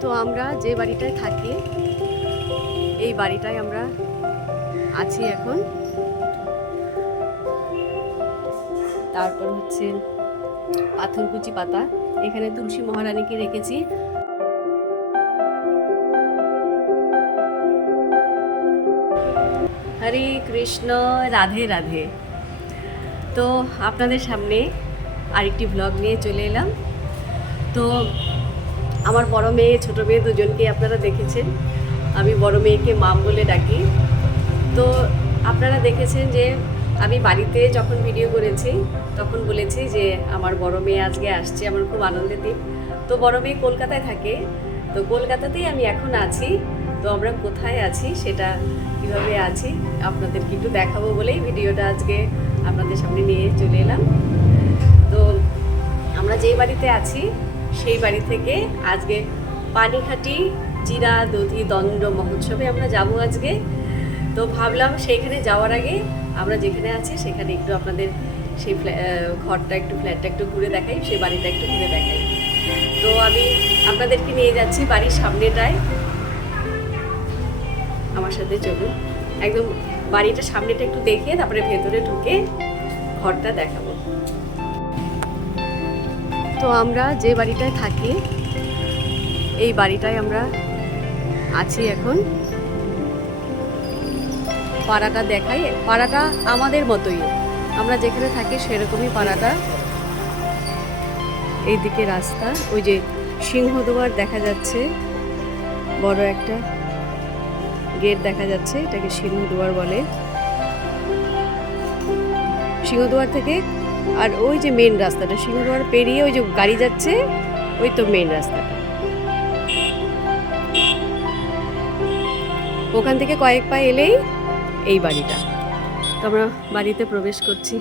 তো আমরা যে বাড়িটায় থাকি, এই বাড়িটায় আমরা আছি এখন। তারপর হচ্ছে পাথরকুচি পাতা। এখানে তুলসী মহারানীকে রেখেছি। হরে কৃষ্ণ, রাধে রাধে। তো আপনাদের সামনে আরেকটি ব্লগ নিয়ে চলে এলাম। তো আমার বড় মেয়ে, ছোট মেয়ে দুজনকে আপনারা দেখেছেন। আমি বড় মেয়েকে মাম বলে ডাকি। তো আপনারা দেখেছেন যে আমি বাড়িতে যখন ভিডিও করেছি, তখন বলেছি যে আমার বড় মেয়ে আজকে আসছে, আমার খুব আনন্দের দিন। তো বড় মেয়ে কলকাতায় থাকে। তো কলকাতাতেই আমি এখন আছি। তো আমরা কোথায় আছি, সেটা কীভাবে আছি, আপনাদেরকে একটু দেখাবো বলেই ভিডিওটা আজকে আপনাদের সামনে নিয়ে চলে এলাম। তো আমরা যেই বাড়িতে আছি সেই বাড়ি থেকে আজকে পানিহাটি চিরা দধি দণ্ড মহোৎসবে আমরা যাব আজকে। তো ভাবলাম সেইখানে যাওয়ার আগে আমরা যেখানে আছি সেখানে একটু আপনাদের সেই ঘরটা একটু, ফ্ল্যাটটা একটু ঘুরে দেখাই, সেই বাড়িটা একটু ঘুরে দেখাই। তো আমি আপনাদেরকে নিয়ে যাচ্ছি বাড়ির সামনেটায়। আমার সাথে চলুন। একদম বাড়িটা সামনেটা একটু দেখে তারপরে ভেতরে ঢুকে ঘরটা দেখাবো। তো আমরা যে বাড়িটায় থাকি, এই বাড়িটায় আমরা আছি এখন। পাড়াটা দেখাই, পাড়াটা আমাদের মতোই। আমরা যেখানে থাকি সেরকমই পাড়াটা। এইদিকে রাস্তা, ওই যে সিংহদুয়ার দেখা যাচ্ছে, বড় একটা গেট দেখা যাচ্ছে, এটাকে সিংহদুয়ার বলে। সিংহদুয়ার থেকে আর ওই যে মেন রাস্তাটা সিংহদুয়ার পেরিয়ে ওই যে গাড়ি যাচ্ছে, ওই তো মেন রাস্তাটা। ওখান থেকে কয়েক পা এলেই এই বাড়িটা। তো আমরা বাড়িতে প্রবেশ করছি।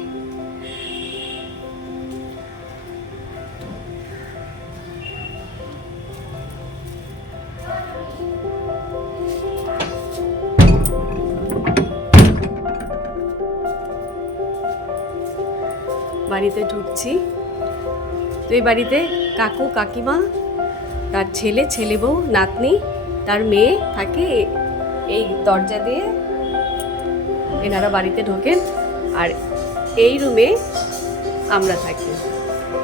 ঢুকছি তো এই বাড়িতে কাকু, কাকিমা, তার ছেলে ছেলে বউ, নাতনি, তার মেয়ে থাকে এই দরজা দিয়ে এনারা বাড়িতে ঢোকেন আর এই রুমে আমরা থাকি।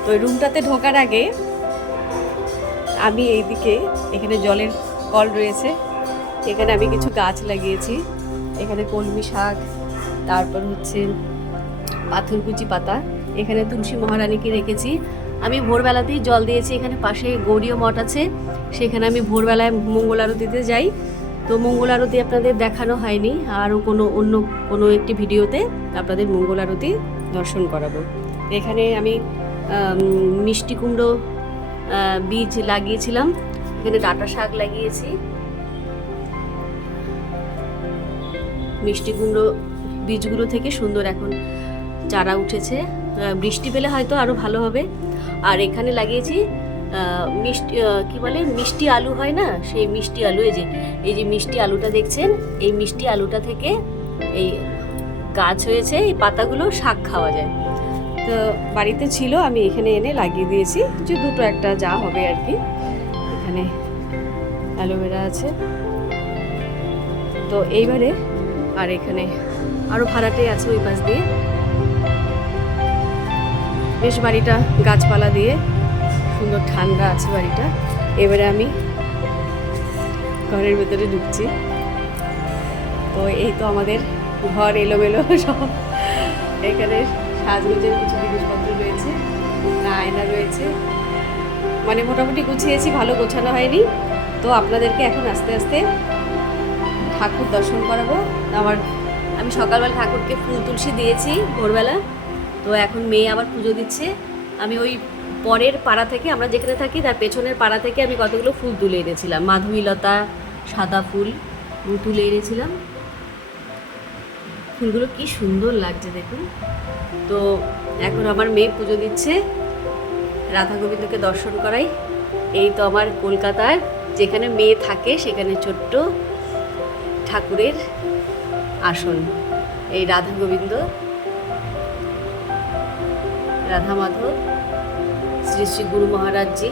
তো রুমটাতে ঢোকার আগে আমি এইদিকে, এখানে জলের কল রয়েছে, এখানে আমি কিছু গাছ লাগিয়েছি, এখানে কলমি শাক, তারপর হচ্ছে পাথরকুচি পাতা এখানে তুলসী মহারানীকে রেখেছি। আমি ভোরবেলাতেই জল দিয়েছি, এখানে পাশে গৌরীয় মঠ আছে। সেখানে আমি ভোরবেলায় মঙ্গল আরতিতে যাই। তো মঙ্গল আরতি আপনাদের দেখানো হয়নি, আরও কোনো অন্য কোনো একটি ভিডিওতে আপনাদের মঙ্গল আরতি দর্শন করাবো। এখানে আমি মিষ্টি কুমড়ো বীজ লাগিয়েছিলাম। এখানে ডাঁটা শাক লাগিয়েছি। মিষ্টি কুমড়ো বীজগুলো থেকে সুন্দর এখন চারা উঠেছে। বৃষ্টি পেলে হয়তো আরও ভালো হবে। আর এখানে লাগিয়েছি মিষ্টি কি বলে, মিষ্টি আলু হয় না? সেই মিষ্টি আলু, এই যে এই যে মিষ্টি আলুটা দেখছেন, এই মিষ্টি আলুটা থেকে এই গাছ হয়েছে, এই পাতাগুলো শাক খাওয়া যায়। তো বাড়িতে ছিল, আমি এখানে এনে লাগিয়ে দিয়েছি, যে দুটো একটা যা হবে আর কি। এখানে অ্যালোভেরা আছে। তো এইবারে, আর এখানে আরও ভাড়াটে আছে ওই পাশ দিয়ে। বেশ বাড়িটা গাছপালা দিয়ে সুন্দর ঠান্ডা আছে বাড়িটা। এবারে আমি ঘরের ভেতরে ঢুকছি। তো এই তো আমাদের ঘর এলোমেলো সব। এখানে সাজগোজের কিছু জিনিসপত্র রয়েছে আয়না রয়েছে। মানে মোটামুটি গুছিয়েছি, ভালো গোছানো হয়নি। তো আপনাদেরকে এখন আস্তে আস্তে ঠাকুর দর্শন করাবো। আবার আমি সকালবেলা ঠাকুরকে ফুল তুলসী দিয়েছি ভোরবেলা। তো এখন মেয়ে আবার পুজো দিচ্ছে। আমি ওই পরের পাড়া থেকে, আমরা যেখানে থাকি, তার পেছনের পাড়া থেকে আমি কতগুলো ফুল তুলে এনেছিলাম। মাধবীলতা সাদা ফুল তুলে এনেছিলাম। ফুলগুলো কি সুন্দর লাগছে দেখুন। তো এখন আমার মেয়ে পুজো দিচ্ছে। রাধা গোবিন্দকে দর্শন করাই। এই তো আমার কলকাতার, যেখানে মেয়ে থাকে, সেখানে ছোট্ট ঠাকুরের আসন। এই রাধা গোবিন্দ রাধা মাধব শ্রী শ্রী গুরু মহারাজজি,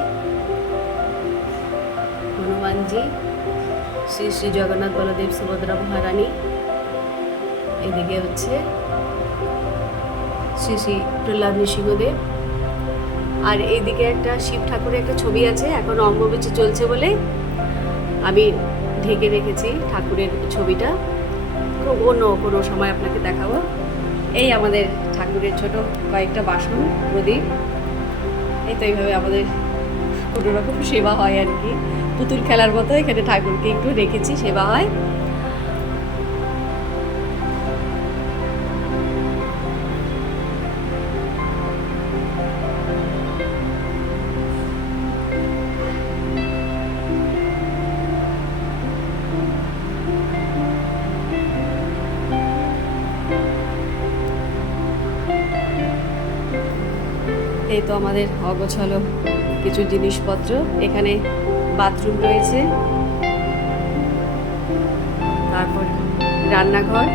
হনুমানজি, শ্রী শ্রী জগন্নাথ বলদেব সুভদ্রা মহারানী, এদিকে হচ্ছে শ্রী শ্রী প্রহ্লাদ নৃসিংহদেব। আর এইদিকে একটা শিব ঠাকুরের একটা ছবি আছে, এখন অম্বুবাচী চলছে বলে আমি ঢেকে রেখেছি ঠাকুরের ছবিটা। অন্য কোনো সময় আপনাকে দেখাবো। এই আমাদের ঠাকুরের ছোট কয়েকটা বাসন, প্রদীপ। এই তো এইভাবে আমাদের কোনো রকম সেবা হয় আর কি। পুতুল খেলার মতো এখানে ঠাকুরকে একটু রেখেছি, সেবা হয়। এই তো আমাদের অগোছালো কিছু জিনিসপত্র। এখানে বাথরুম রয়েছে। তারপর রান্নাঘর।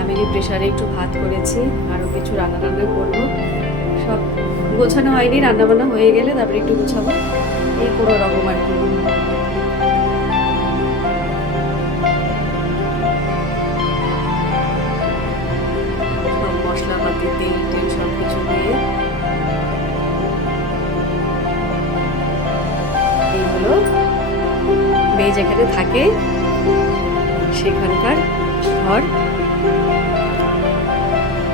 আমি প্রেশারে একটু ভাত করেছি, আরও কিছু রান্না টান্না করব। সব গোছানো হয়নি, রান্না বান্না হয়ে গেলে তারপরে একটু গোছাবো। এই কোনো রকম আর কি। মশলাপাতি, তেল টেল মেয়ে যেখানে থাকে, সেখানকার ঘর।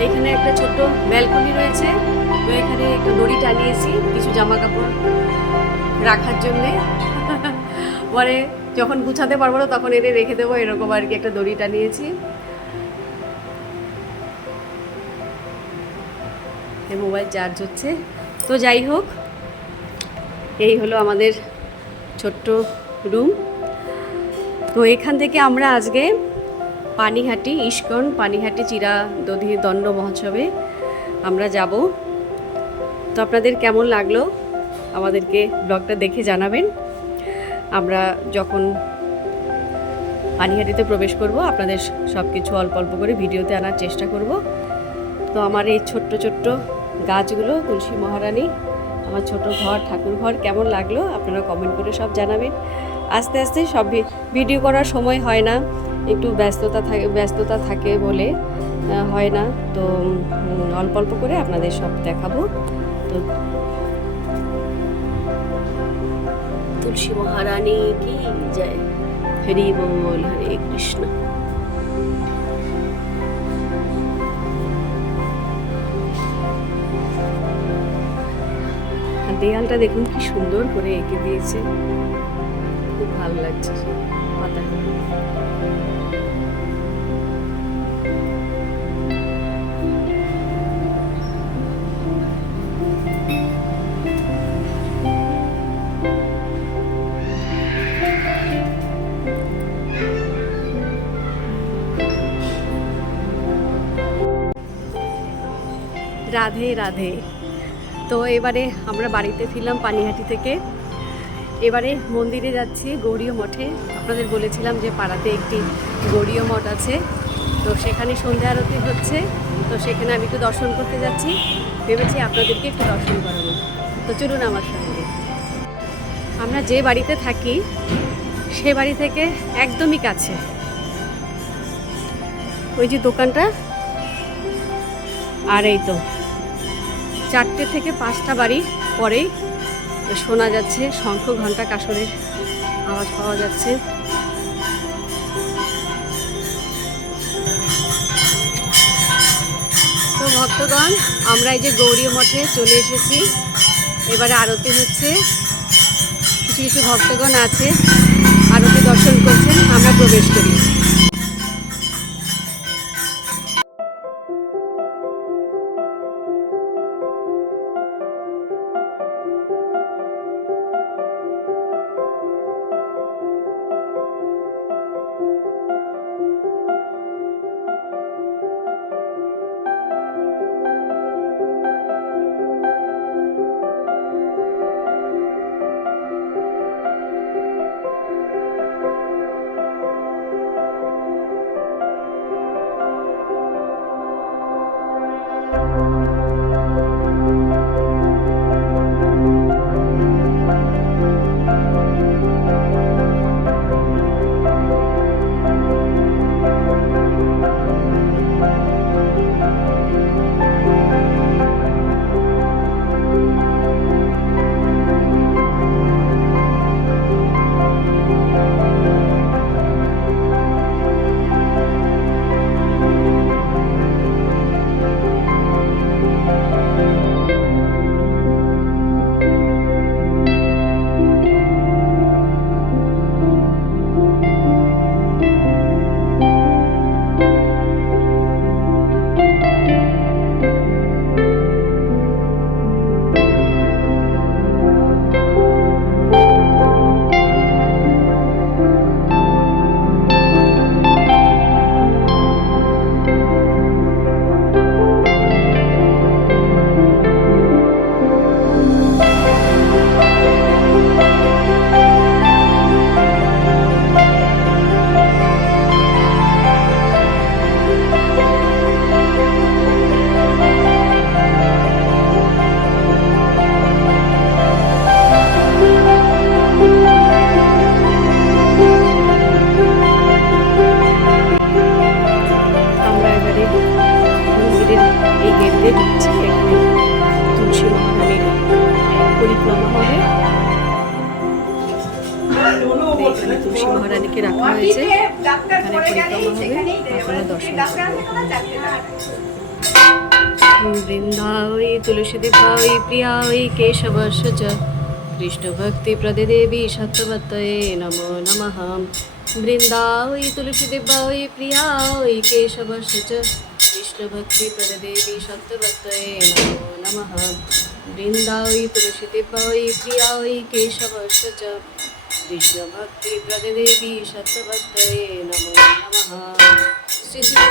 এখানে একটা ছোট্ট ব্যালকনি রয়েছে। তো এখানে একটা দড়ি টানিয়েছি কিছু জামা কাপড় রাখার জন্যে। পরে যখন গুছাতে পারব না, তখন এনে রেখে দেবো, এরকম আর কি একটা দড়ি টানিয়েছি মোবাইল চার্জ হচ্ছে। তো যাই হোক, এই হলো আমাদের ছোট্ট রুম। তো এখান থেকে আমরা আজকে পানিহাটি, ইস্কন, পানিহাটি চিরা দধি দণ্ড মহোৎসবে আমরা যাব। তো আপনাদের কেমন লাগল আমাদেরকে ব্লগটা দেখে জানাবেন। আমরা যখন পানিহাটিতে প্রবেশ করব, আপনাদের সব কিছু অল্প অল্প করে ভিডিওতে আনার চেষ্টা করব। তো আমার এই ছোট্ট ছোট্ট গাছগুলো, তুলসী মহারানী, আমার ছোট ঘর, ঠাকুর ঘর কেমন লাগল আপনারা কমেন্ট করে সব জানাবেন। আস্তে আস্তে সব ভিডিও করার সময় হয় না। একটু ব্যস্ততা থাকে ব্যস্ততা থাকে বলে হয় না। তো অল্প অল্প করে আপনাদের সব দেখাবো। তো তুলসী মহারানী কি জয়? হরি বল হরে কৃষ্ণ। দেয়ালটা দেখুন কি সুন্দর করে এঁকে দিয়েছে। খুব ভালো লাগছে। রাধে রাধে। তো এবারে আমরা বাড়িতে ফিরলাম পানিহাটি থেকে। এবারে মন্দিরে যাচ্ছি, গৌরীয় মঠে। আপনাদের বলেছিলাম যে পাড়াতে একটি গৌরীয় মঠ আছে। তো সেখানে সন্ধ্যা আরতি হচ্ছে। তো সেখানে আমি একটু দর্শন করতে যাচ্ছি। ভেবেছি আপনাদেরকে একটু দর্শন করাবো। তো চলুন আমার সঙ্গে। আমরা যে বাড়িতে থাকি, সে বাড়ি থেকে একদমই কাছে। ওই যে দোকানটা। আর এই তো, চারটে থেকে পাঁচটা বাড়ি পরেই শোনা যাচ্ছে, শঙ্খ ঘণ্টা কাসরের আওয়াজ পাওয়া যাচ্ছে। তো ভক্তগণ, আমরা এই যে গৌরী মঠে চলে এসেছি। এবারে আরতি হচ্ছে। কিছু কিছু ভক্তগণ আছে, আরতি দর্শন করছেন, আমরা প্রবেশ করি। পরিক্রমা হবে। আপনারা দর্শন করবেন বৃন্দাবৈ তুলসী দেবাই প্রিয়াই কেশবশ চ কৃষ্ণ ভক্তি প্রদে দেবী সত্যবত্তয়ে নমো নমঃ বৃন্দাবৈ তুলসী দেবাই প্রিয়াই কেশবশ চ কৃষ্ণ ভক্তি প্রদে দেবী সত্যবত্তয়ে নমো নমঃ। বৃন্দাবৈ তুলসী দেবাই প্রিয়াই কেশবশ চ কৃষ্ণ ভক্তি প্রদে দেবী সত্যবত্তয়ে নমো নমঃ শ্রী শ্রী